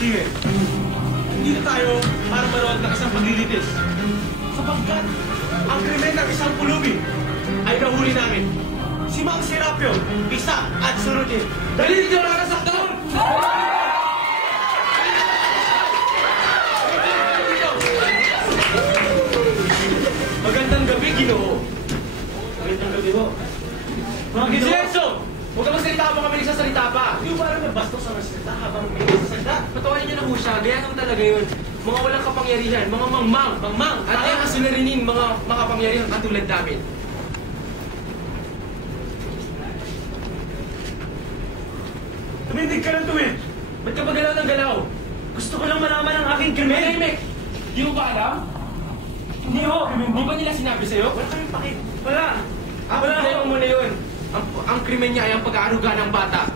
Sige. Dito tayo para manood ng isang paglilitis. Sapagkat ang krimen ng isang pulubi ay nahuli namin. Si Mang Serapio, isa at surutin. Dali niyo na nasaktan! Magandang gabi, Ginoo. Magandang gabi ho. Mga Ginoo! Silenso! Huwag ka magsalita habang kami nagsasalita pa. Yung parang nabastos ang salita habang may nagsasalita. Patawanin niyo na ho siya. Gaya naman talaga yun. Mga walang kapangyarihan, mga mangmang. Mangmang! At kaya kasunarinin mga makapangyarihan katulad namin. Tumindig ka lang tuwid. Ba't ka ba galaw ng galaw? Gusto ko lang malaman ang aking krimen. Manahimik! Di mo ba alam? Hindi ho. Di ba nila sinabi sa'yo? Wala kaming pakit. Wala. Wala ho. Mo na yun. Ang krimen niya ay ang pag-aaruga ng bata.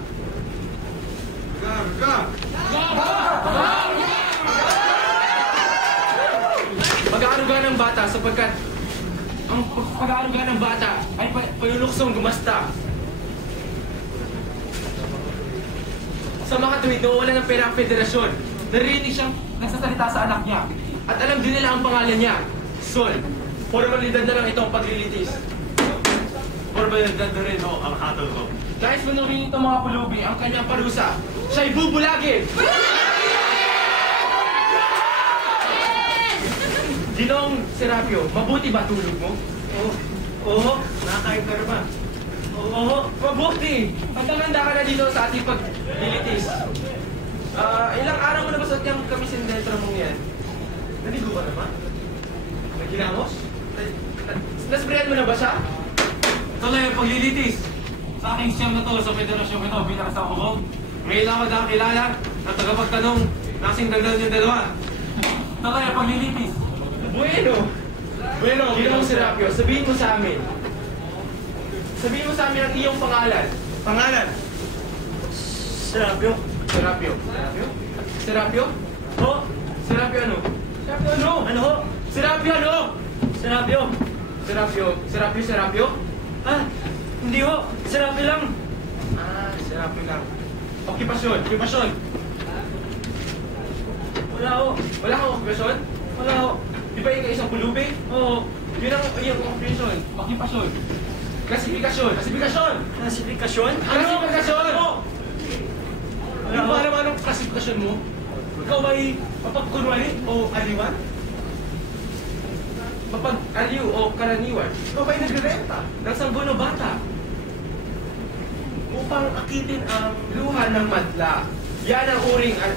Pag-aaruga? Pag-aaruga ng bata sapagkat ang pag-aaruga ng bata ay panuluksong gumasta. Sa mga tuwid, nawawala ng pera ang federasyon. Narinig siyang nagsasalita sa anak niya. At alam din nila ang pangalan niya. Sol. Formalidad na lang itong paglilitis. Formalidad na rin ho ang hatol ko. Dahil manawin itong mga pulubi ang kanyang parusa, siya'y bubulagin! Ginoong Serapio, mabuti ba tulog mo? Oo, nakakain ka na ba? Oo, mabuti! Handa ka na dito sa ating paglilitis. Ilang araw mo na ba sa tiyang kamisin dentro mong yan? Naligo ka na ba? Naghinamos? Nasprayan mo na ba siya? Ito na yung paglilitis. Sa aking siyam na to sa federasyon ito bilang sa kuko. Ngayon ako nakakilala ng tagapagtanong nasing dagdag yung dalawa. Ito na yung paglilitis. Bueno, Ginoong Serapio, sabihin mo sa amin. Sabihin mo sa amin ang iyong pangalan. Pangalan? Serapio. Serapio. Serapio? Serapio? Ho? Serapio ano? Serapio ano? Ano ho? Serapio ano? Serapio. Serapio. Serapio, Serapio? Ah, hindi ho. Serapio lang. Ah, Serapio lang. Okupasyon. Okupasyon. Wala ho. Wala kang okupasyon? Wala ho. Di ba yung isang pulubi? Oo. Yun ang iyong okupasyon. Okupasyon. Klasifikasyon. Klasifikasyon. Klasifikasyon? Ano? Klasifikasyon! Ano ba naman ang klasifikasyon mo? Ikaw ay mapagkunwari o aliwan? Mapag-aliw o karaniwan? Ikaw ba'y nagrerenta ng sanggono bata? Upang akitin ang luha ng madla. Yan ang uring at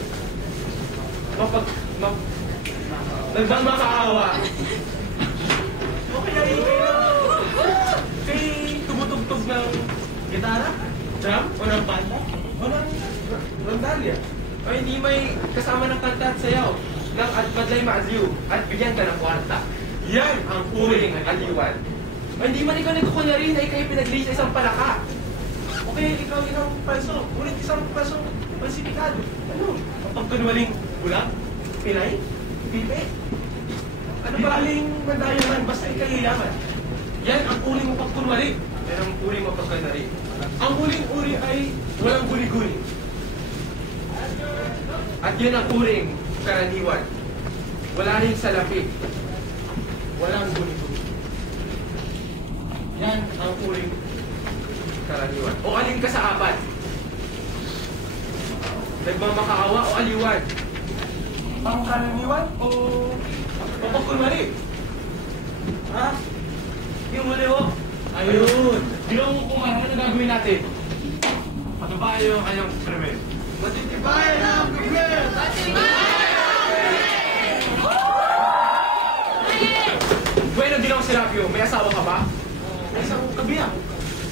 nagmamakaawa. Okay na rin kay tumutugtog ng gitara, drum, o ng banda, o ng rondalya. O hindi may kasama ng kanta at sayaw ng madlay maaliw at bigyan ka ng kwarta. Yan ang uring aliwan. O hindi man ikaw nagkukunyari na ikaw pinagli sa isang palaka. Okay, ikaw isang palso, ngunit isang palsong falsifikado. Ano? Pagkunwaling bulag, pilay, pipe. Ano ba aling mandayaman basta ikaw yaman? Yan ang uling mo pagkunwari. Yan ang uling mo pagkunwari. Ang uling-uri ay walang guli-guli. At yun ang uring karaniwan. Wala rin salapi. Walang guli-guli. Yan ang uring karaniwan. O alin ka sa apat? Nagmamakaawa o aliwan? Ang karaniwan o mapagkunwari? Ha? Yung muli ho. Ayun. Yung kung ano na gagawin natin? Patubayan yung kanyang krimen. Matitibayan ang krimen! Bueno, Ginoong Serapio, may asawa ka ba? May isang kabiyak.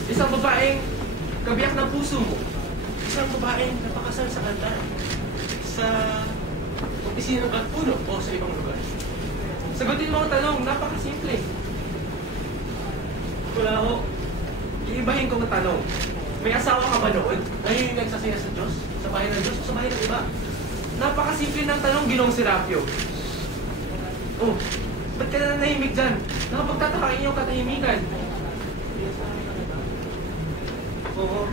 Isang babaeng kabiyak ng puso mo. Isang babaeng napakasal sa kanta. Sa opisina ng Katpuno o sa ibang lugar. Sagutin mo ang tanong, napakasimple. Wala ho. Iibahin ko ang tanong. May asawa ka ba noon? Ay, nagsasaya sa Diyos? Sa bahay ng Diyos o sa bahay ng iba? Napakasimple ng tanong, Ginoong Serapio. Oh, ba't ka na nahimik dyan? Nakapagtataka ang iyong katahimikan. Oo.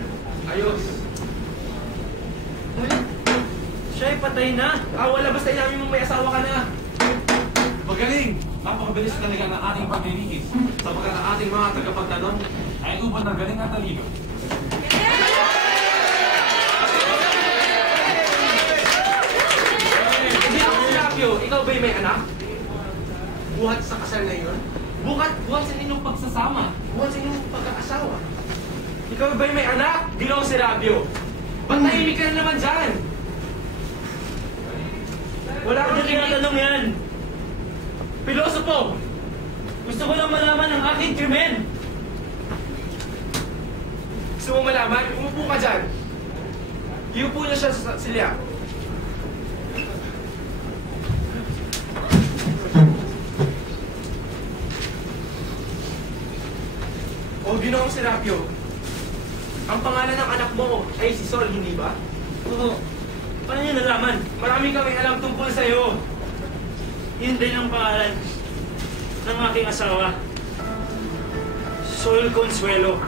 Ayos. Siya ay patay na. Wala, basta inamin mo may asawa ka na. Magaling! Napakabilis talaga ng ating paglilitis sapagkat ang ating mga tagapagtanong ay ubod ng galing at talino. Hindi ako Serapio, ikaw ba'y may anak? Buhat sa kasal na yun? Buhat sa inyong pagsasama? Buhat sa inyong pagkakasawa? Ikaw ba'y may anak? Ginoong Serapio. Ba't tahimik ka na naman dyan? Wala Ano kang tinatanong yan? Pilosopo! Gusto ko lang malaman ang aking krimen. Gusto mo malaman? Umupo ka dyan. Iupo na siya sa silya. O, Ginoong Serapio, ang pangalan ng anak mo ay si Sol, hindi ba? Oo. Paano niya nalaman? Marami kaming alam tungkol sa'yo. Yun din ang pangalan ng aking asawa. Sol Consuelo.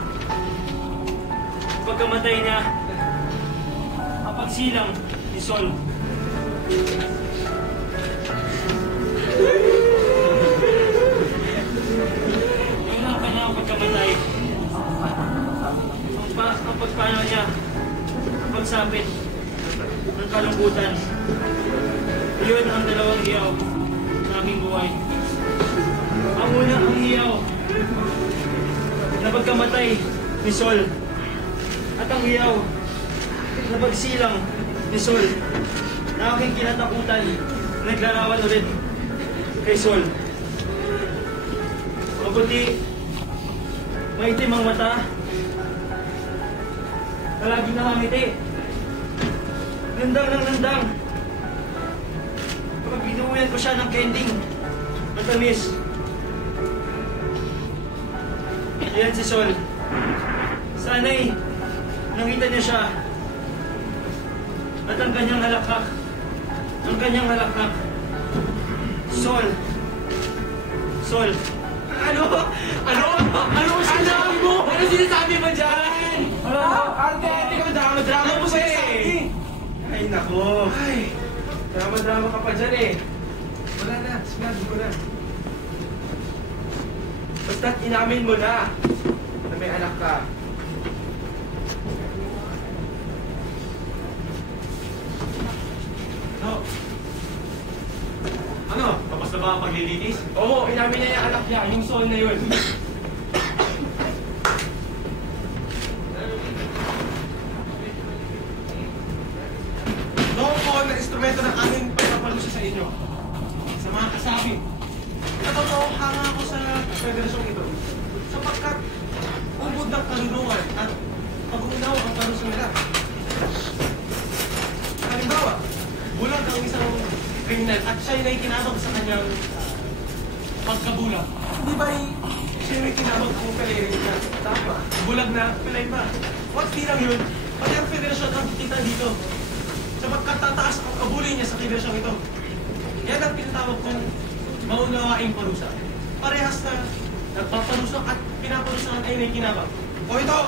Pagkamatay niya, ang pagsilang ni Sol. Yun ang kanyang pagkamatay. Ang pagpano niya, ang pagsapit ng kalungkutan. Yun ang dalawang hiyaw ng aming buhay. Ang una ang hiyaw na pagkamatay ni Sol. At ang hiyaw na pagsilang ni Sol na aking kinatakutan na naglarawan ulit kay Sol. Mabuti, maitim ang mata, palaging nakangiti. Nandang ng nandang. Kapag binuuyan ko siya ng kending, matamis. Yan si Sol. Sana'y nakita niya siya. At ang kanyang halakhak. Ang kanyang halakhak. Sol. Sol. Ano? Ano sinasabi mo? Ano sinasabi mo dyan? Arte, ikaw drama mo sa'yo eh. Ay, nako. Ay, drama ka pa dyan eh. Wala na, sinabi ko na. Basta't inamin mo na may anak ka. Ano? Tapos na ba ang paglilitis? Oo, inamin niya yung anak niya, yung Sol na yun. Noong ko na instrumento ng aming pagpapalusya sa inyo. Sa mga kasabi. Natotoo hanga ako sa federasyong ito. Sapagkat ubod ng kaluluwan at pag-uunaw ang palusya nila. Halimbawa, bulag ang isang kriminal at siya'y naikinabang sa kanyang pagkabulag. Hindi ba siya may kinabang kung kalirin niya? Tama. Bulag na, pilay pa. What's di lang yun? Pati ang federasyon ang kita dito. Sapagkat tataas ang kabuli niya sa federasyong ito. Yan ang pinatawag kong maunawaing parusa. Parehas na nagpaparusa at pinaparusahan ay naikinabang. O ito!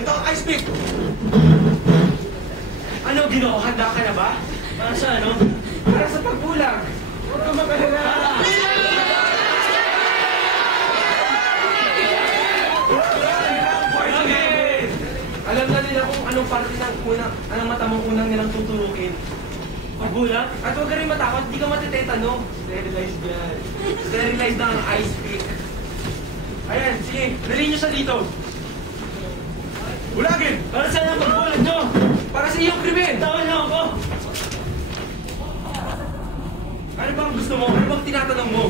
Ito ang ice pick! Ano, Ginoo? Handa ka na ba? Para sa ano? Para sa pagbulag. Huwag ka mag-alala. Alam na nila kung anong parte ng unang, anong mata mong unang nilang tuturukin. Pagbulag? At huwag ka rin matakot, hindi ka matitetano. Sterilized yan. Sterilized na ang ice pick. Ayan, sige, dali niyo siya dito. Bulagin! Para saan ang pagbulag nyo? Para sa iyong krimen! Tawag na ako! Ano bang gusto mo? Ano bang tinatanong mo?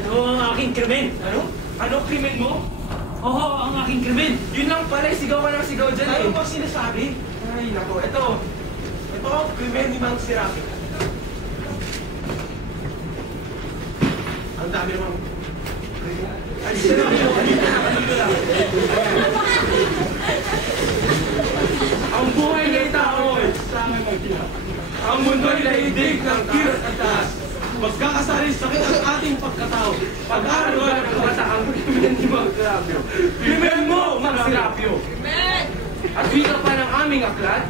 Ano ang aking krimen? Ano? Ano krimen mo? Oo, ang aking krimen! Yun lang pala, sigaw ka ng sigaw dyan. Ano bang sinasabi? Ay, nako. Ito ang krimen ni Mang Serapio. Ang dami namang krimen. Ay, Serapio, halika lang. Ang buhay ng tao ay ang mundo ay naidig ng kirot at taas. Magkakasari sa ating pagkatao. Pag-aaral ng kata ang krimen ni Mang Serapio. Krimen mo, Mang Serapio! At wika pa ng aming aklat,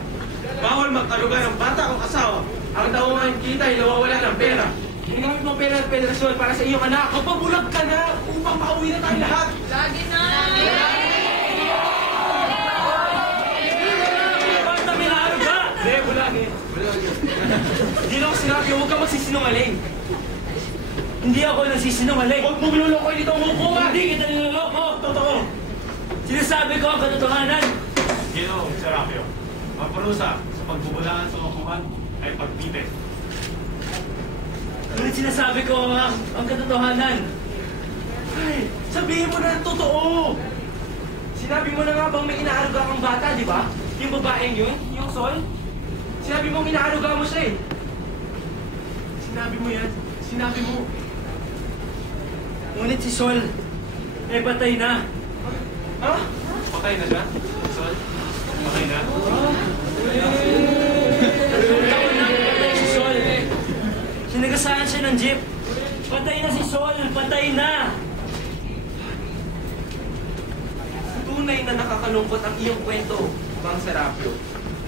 bawal mag-aruga ng bata o asawa. Ang taungan kita ay nawawala ng pera. Ginamit mo pera ng federasyon para sa iyong anak. Magpabulag ka na upang makauwi na tayo lahat. Lagi na! Basta minaruga! Hindi, bulagi. Hindi na ako sinabi, huwag ka magsisinungaling. Hindi ako nagsisinungaling. Huwag mo binulokoy dito ang hukuman. Hindi kita niloloko! Totoo. Sinasabi ko ang katotohanan. Ginoong Serapio, ang parusa sa pagbubulaan sa hukuman ay pagpipit. Ngunit sinasabi ko ang katotohanan. Ay, sabihin mo na ang totoo. Sinabi mo na nga bang may inaaruga kang bata, di ba? Yung babaeng yun, yung Sol. Sinabi mo inaaruga mo siya eh. Sinabi mo yan. Sinabi mo. Ngunit si Sol, patay na. Ha? Patay na siya? Sol? Patay na? Taon na patay si Sol. Sinagasaan siya ng jeep. Patay na si Sol, patay na. Tunay na nakakalungkot ang iyong kwento, Mang Serapio.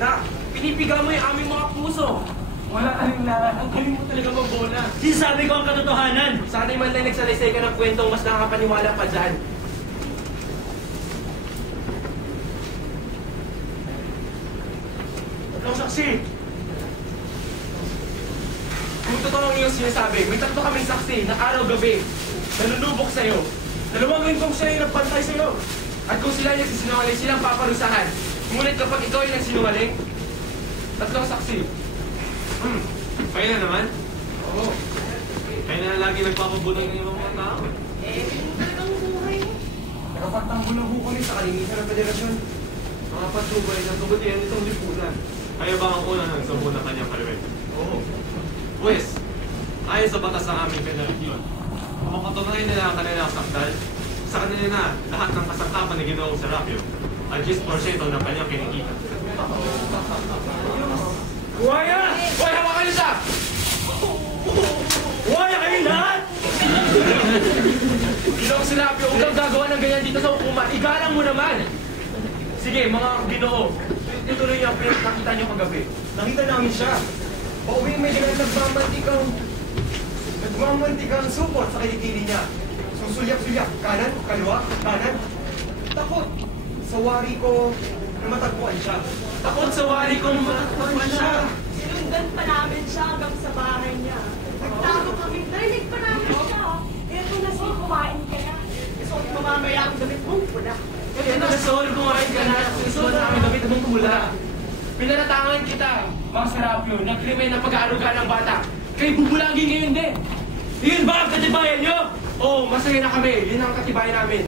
Na pinipiga mo yung aming mga puso. Wala ka rin lahat. Ang galing mo talaga mambola. Sinasabi ko ang katotohanan. Sana'y man lang nagsalaysay ka ng kwentong mas nakakapaniwala pa dyan. Ang saksi! Kung totoo ang iyong sinasabi, may tatlo kaming saksi na araw-gabi nanunubok sa'yo. Dalawang lingkong siya yung nagpantay sa'yo. At kung sila ay nagsisinungaling, silang paparusahan. Ngunit kapag ikaw ay nagsinungaling, tatlong saksi. Kayo na naman? Oo. Kayo na lagi nagpapabulang ng mga tao. Talagang buhay mo. Nakapagtanggol ang hukuli sa kalinisan ng federasyon. Mga patubay ng kabutihan nitong lipunan. Kayo ba ang una ng sampu ng kanyang kaliwet? Oo. Pues, ayon sa batas ng aming federasyon, kung makatunayan nila ang kanilang sakdal, sa kanila na lahat ng kasangkapan ni Ginoong Serapio at 10% ng kanyang kinikita. Buhaya! Hoy, hawakan niyo siya! Buhaya kayo lahat! Ginoong Serapio, huwag kang gagawa ng ganyan dito sa hukuman. Igalang mo naman! Sige, mga ginoo. Ituloy niyo ang nakita niyo kagabi. Nakita namin siya. Pauwi may nagmamantikang supot sa kilikili niya. Susulyak-sulyak. Kanan, kaliwa, kanan. Takot. Sa wari ko na matagpuan siya. Takot sa wari ko na matagpuan siya. Sinundan pa namin siya hanggang sa bahay niya. Nagtago kami. Narinig pa namin siya. Eto na si kumain ka na. Isuot mo mamaya ang damit mong pula. Kaya na Sol, kumain ka na. Susunod namin damit mong tumula. Pinanatangan kita, Mang Serapio, na krimen ng pag-aaruga ng bata. Kay bubulagin ngayon din. Yun ba ang katibayan nyo? Oo, masaya na kami. Yun ang katibayan namin.